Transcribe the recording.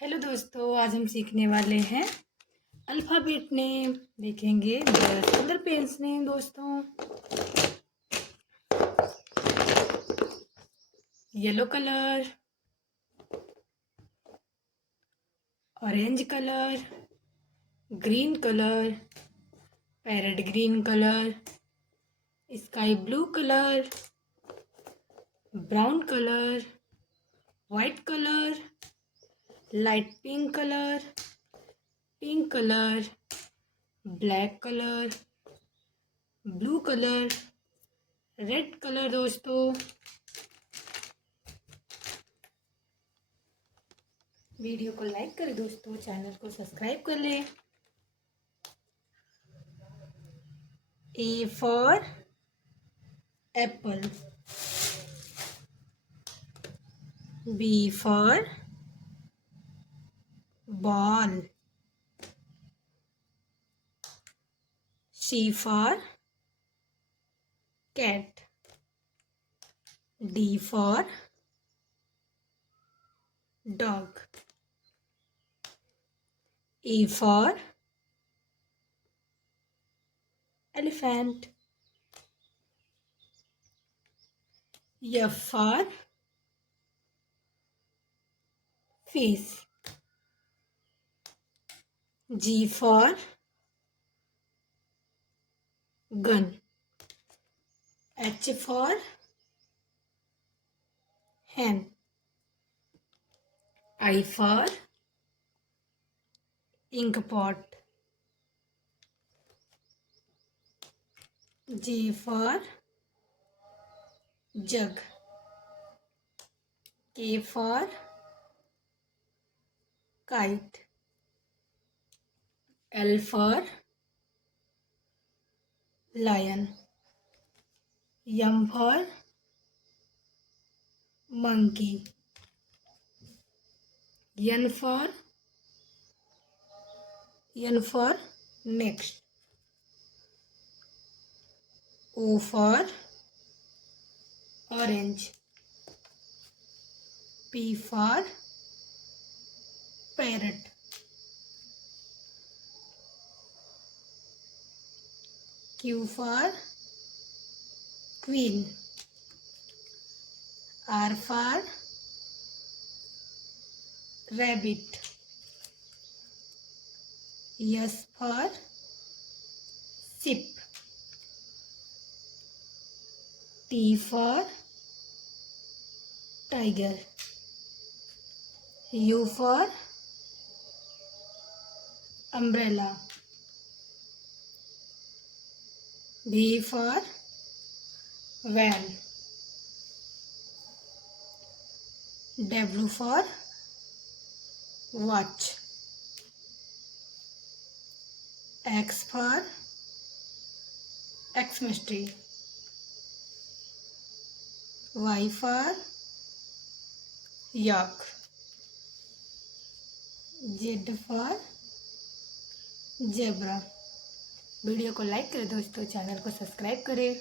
Hello दोस्तों, आज हम सीखने वाले हैं अल्फ़ाबेट नेम। देखेंगे 10 कलर पेन्स नेम दोस्तों। Yellow colour, orange colour, green colour, parrot green colour, sky blue colour, brown colour, white colour, light pink colour, black colour, blue colour, red colour दोस्तों। Video को like करें दोस्तों, channel को subscribe कर लें। A for apple, B for ball, C for cat, D for dog, E for elephant, F for fish, G for gun, H for hen, I for ink pot, J for jug, K for kite, L for lion, M for monkey, N for next, O for orange, P for parrot, Q for queen, R for rabbit, S for sheep, T for tiger, U for umbrella, V for van, W for watch, X for Xmas tree, Y for yak, Z for zebra। Video को like करें दोस्तों, channel को subscribe करें।